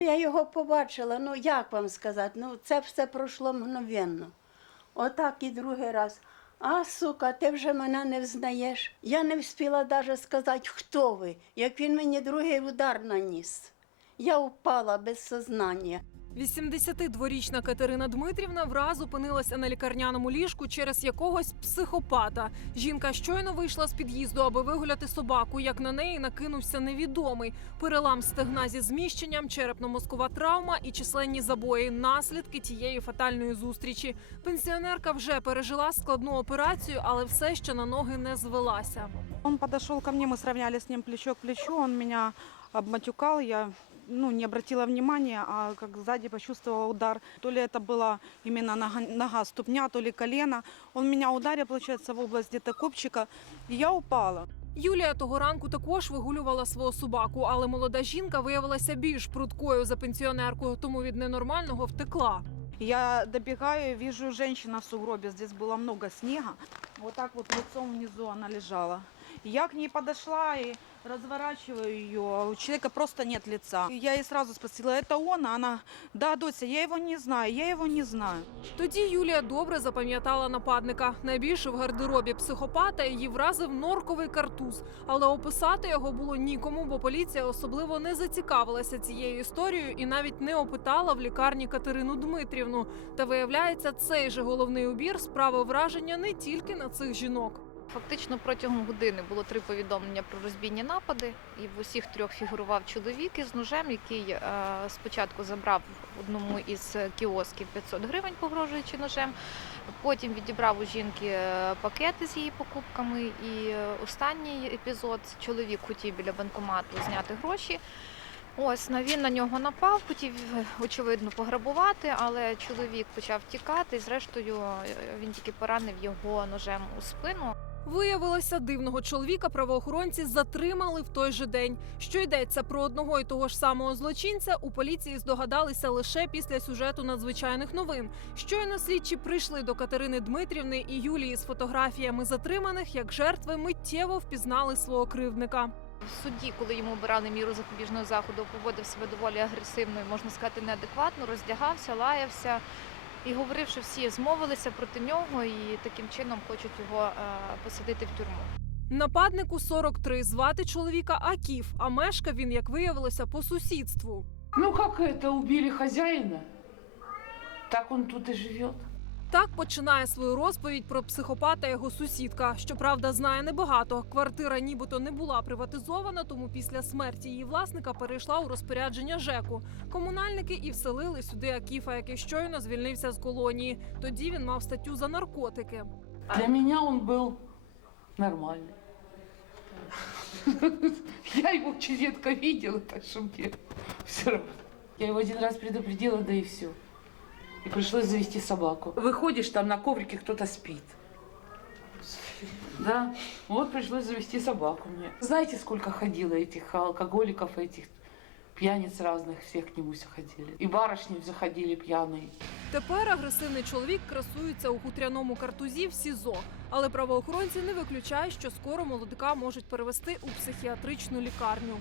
Я його побачила, ну як вам сказати, ну це все пройшло мгновенно. Отак і другий раз. А, сука, ти вже мене не взнаєш. Я не встигла навіть сказати, хто ви, як він мені другий удар наніс. Я впала без сознання. 82-річна Катерина Дмитрівна враз опинилася на лікарняному ліжку через якогось психопата. Жінка щойно вийшла з під'їзду, аби вигуляти собаку. Як на неї накинувся невідомий перелам стегна зі зміщенням, черепно-мозкова травма і численні забої. Наслідки тієї фатальної зустрічі. Пенсіонерка вже пережила складну операцію, але все ще на ноги не звелася. Он подошел ко мне, мы сравняли с ним плечо к плечу, он меня обматюкал, я ну, не обратила внимания, а как сзади почувствовала удар. То ли это была именно нога, нога, ступня, то ли колено. Он меня ударил, получается, в область где-то копчика, и я упала. Юлія того ранку також вигулювала свого собаку, але молода жінка виявилася більш пруткою за пенсіонерку, тому від ненормального втекла. Я добегаю, вижу женщина в сугробе, здесь было много снега. Вот так вот лицом внизу она лежала. Я к ней подошла и разворачиваю ее, у человека просто нет лица. Я ей сразу спросила, это он? А Она, да, Дося, я его не знаю, я его не знаю. Тоді Юлія добре запам'ятала нападника. Найбільше в гардеробі психопата її вразив норковий картуз, але описати його було нікому, бо поліція особливо не зацікавилася цією історією і навіть не опитала в лікарні Катерину Дмитрівну. Та виявляється, цей же головний убір справив враження не тільки на цих жінок. Фактично протягом години було три повідомлення про розбійні напади, і в усіх трьох фігурував чоловік із ножем, який е, спочатку забрав одному із кіосків 500 гривень, погрожуючи ножем. Потім відібрав у жінки е, пакети з її покупками. І е, останній епізод чоловік хотів біля банкомату зняти гроші. Ось він на нього напав, хотів е, очевидно пограбувати, але чоловік почав тікати. І зрештою е, він тільки поранив його ножем у спину. Виявилося, дивного чоловіка правоохоронці затримали в той же день. Що йдеться про одного і того ж самого злочинця, у поліції здогадалися лише після сюжету надзвичайних новин. Щойно слідчі прийшли до Катерини Дмитрівни і Юлії з фотографіями затриманих, як жертви миттєво впізнали свого кривдника. В суді, коли йому обирали міру запобіжного заходу, поводив себе доволі агресивно і можна сказати неадекватно, роздягався, лаявся і говорив, що всі змовилися проти нього і таким чином хочуть його е, посадити в тюрму. Нападнику 43, звати чоловіка Аків, а мешкав він, як виявилося, по сусідству. Ну как у убили хазяїна, Так он тут і живет. Так починає свою розповідь про психопата його сусідка. Щоправда, знає небагато. Квартира нібито не була приватизована, тому після смерті її власника перейшла у розпорядження ЖЕКу. Комунальники і вселили сюди Акіфа, який щойно звільнився з колонії. Тоді він мав статтю за наркотики. Для меня он был нормальный. Я его очень редко видела, так равно. Я его один раз предупредила, да и все. И пришлось завести собаку. Выходишь, там на коврике кто-то спит. Да, вот пришлось завести собаку мне. Знаете, сколько ходило этих алкоголиков, этих пьяниц разных, все к нему все ходили. И барышни заходили пьяные. Тепер агресивний чоловік красується у хутряному картузі в СІЗО. Але правоохоронці не виключають, що скоро молодика можуть перевести у психіатричну лікарню.